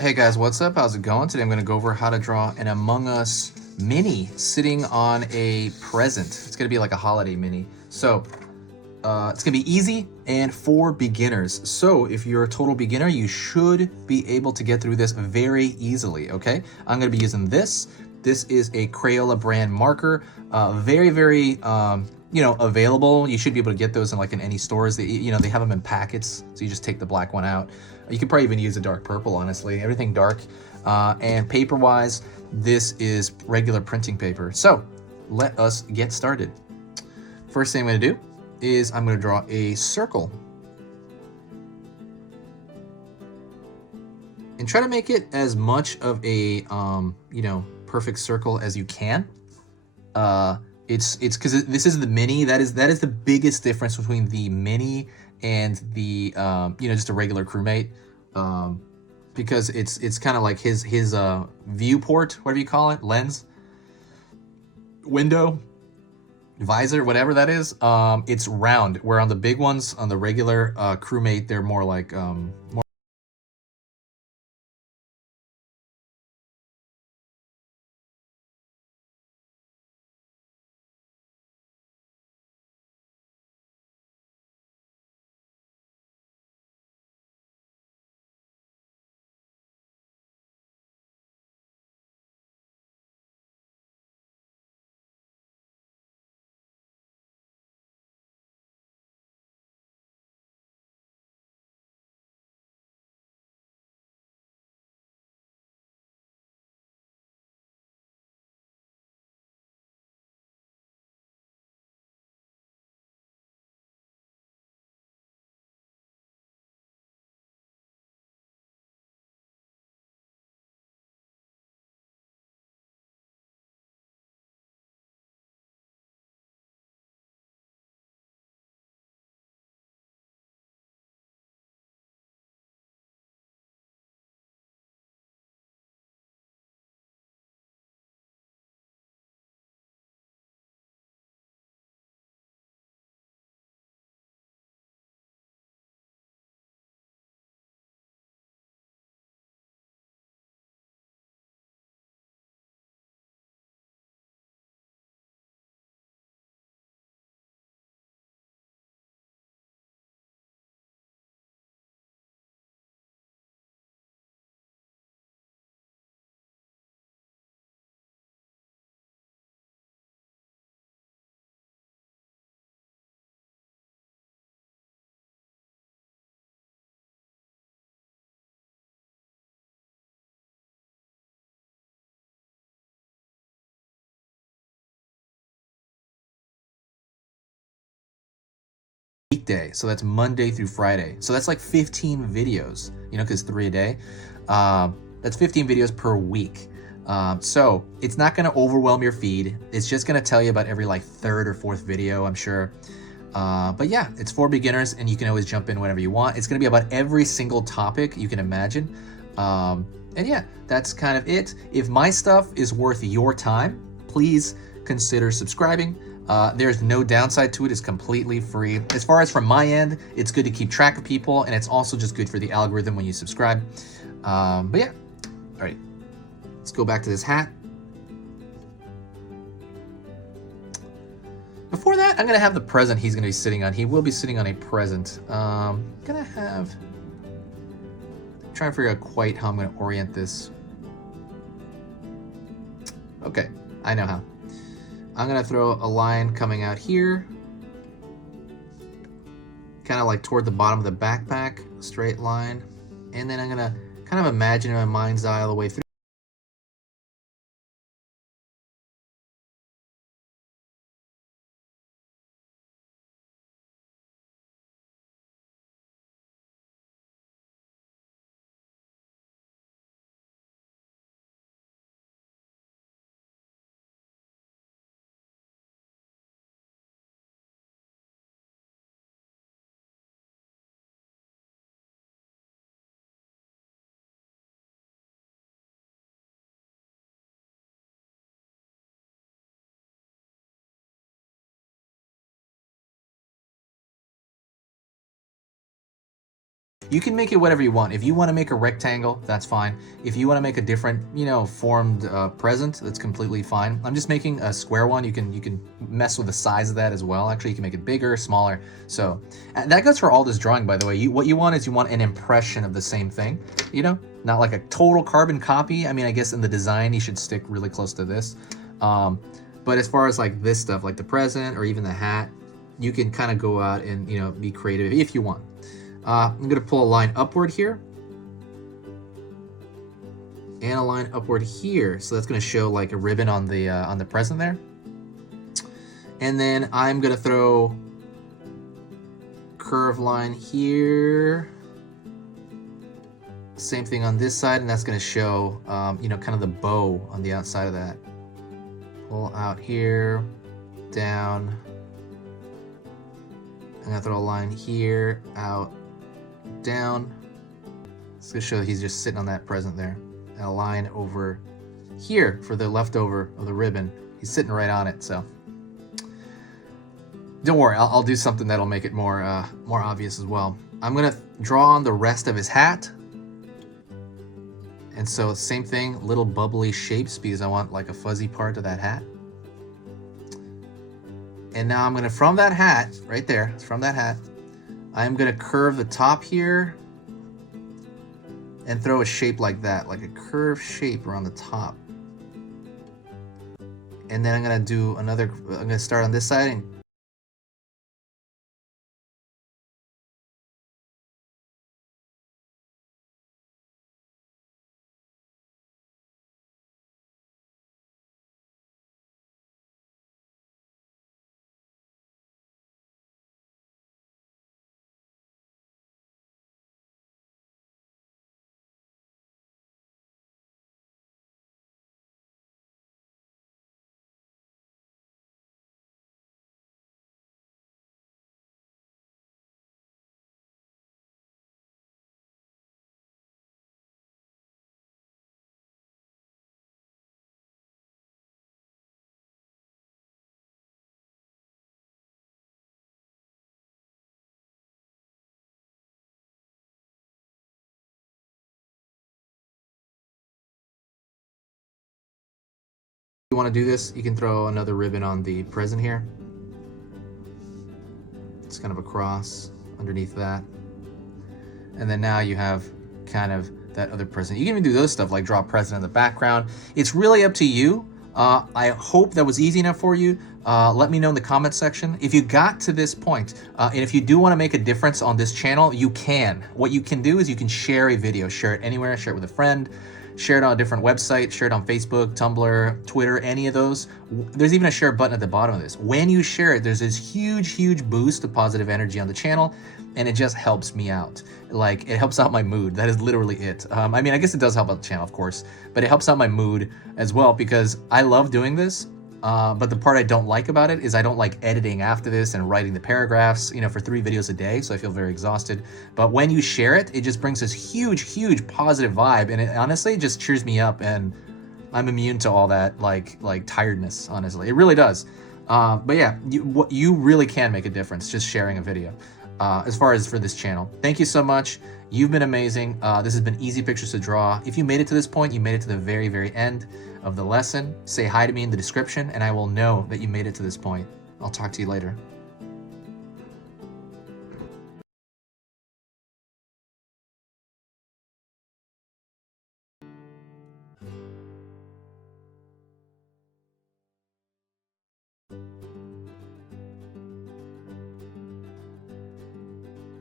Hey guys, what's up? How's it going? Today I'm going to go over how to draw an Among Us mini sitting on a present. It's going to be like a holiday mini. So it's going to be easy and for beginners. So if you're a total beginner, you should be able to get through this very easily, okay? I'm going to be using this. This is a Crayola brand marker. Very, available. You should be able to get those in any stores. They have them in packets, so you just take the black one out. You could probably even use a dark purple, honestly. Everything dark. And paper-wise, this is regular printing paper. So let us get started. First thing I'm going to do is I'm going to draw a circle. And try to make it as much of a, perfect circle as you can. It's because this is the mini. That is the biggest difference between the mini and the just a regular crewmate, because it's kind of like his viewport, whatever you call it, lens, window, visor, whatever that is. It's round, where on the big ones, on the regular crewmate, they're more like more. Weekday, so that's Monday through Friday. So that's like 15 videos, because 3 a day. That's 15 videos per week. So it's not going to overwhelm your feed. It's just going to tell you about every like third or fourth video, I'm sure. But yeah, it's for beginners, and you can always jump in whenever you want. It's going to be about every single topic you can imagine. And yeah, that's kind of it. If my stuff is worth your time, please consider subscribing. There's no downside to it. It's completely free. As far as from my end, it's good to keep track of people, and it's also just good for the algorithm when you subscribe. But yeah, all right, let's go back to this hat. Before that, I'm gonna have the present he's gonna be sitting on. He will be sitting on a present. Gonna have, try and figure out quite how I'm gonna orient this. Okay, I know how. I'm gonna throw a line coming out here, kind of like toward the bottom of the backpack, straight line, and then I'm gonna kind of imagine in my mind's eye all the way through. You can make it whatever you want. If you want to make a rectangle, that's fine. If you want to make a different, you know, formed present, that's completely fine. I'm just making a square one. You can mess with the size of that as well. Actually, you can make it bigger, smaller. So that goes for all this drawing, by the way. What you want is you want an impression of the same thing, you know, not like a total carbon copy. I mean, I guess in the design, you should stick really close to this. But as far as like this stuff, like the present or even the hat, you can kind of go out and, you know, be creative if you want. I'm going to pull a line upward here and a line upward here. So that's going to show like a ribbon on the present there. And then I'm going to throw curve line here. Same thing on this side, and that's going to show, you know, kind of the bow on the outside of that. Pull out here, down. I'm going to throw a line here, out, down. It's going to show he's just sitting on that present there. And a line over here for the leftover of the ribbon. He's sitting right on it, so. Don't worry, I'll do something that'll make it more obvious as well. I'm going to draw on the rest of his hat. And so same thing, little bubbly shapes because I want like a fuzzy part of that hat. And now I'm gonna, from that hat, right there, from that hat, I'm gonna curve the top here and throw a shape like that, like a curved shape around the top. And then I'm gonna do another, I'm gonna start on this side and you want to do this, you can throw another ribbon on the present here. It's kind of a cross underneath that. And then now you have kind of that other present. You can even do those stuff like draw a present in the background. It's really up to you. I hope that was easy enough for you. Let me know in the comment section. If you got to this point, and if you do want to make a difference on this channel, you can. What you can do is you can share a video, share it anywhere, share it with a friend, share it on a different website, share it on Facebook, Tumblr, Twitter, any of those. There's even a share button at the bottom of this. When you share it, there's this huge boost of positive energy on the channel, and it just helps me out. Like, it helps out my mood. That is literally it. I mean, I guess it does help out the channel, of course, but it helps out my mood as well because I love doing this. But the part I don't like about it is I don't like editing after this and writing the paragraphs, you know, for 3 videos a day, so I feel very exhausted. But when you share it, it just brings this huge positive vibe, and it honestly just cheers me up, and I'm immune to all that like tiredness, honestly. It really does. But yeah, you really can make a difference just sharing a video. As far as for this channel. Thank you so much. You've been amazing. This has been Easy Pictures to Draw. If you made it to this point, you made it to the very end of the lesson. Say hi to me in the description and I will know that you made it to this point. I'll talk to you later.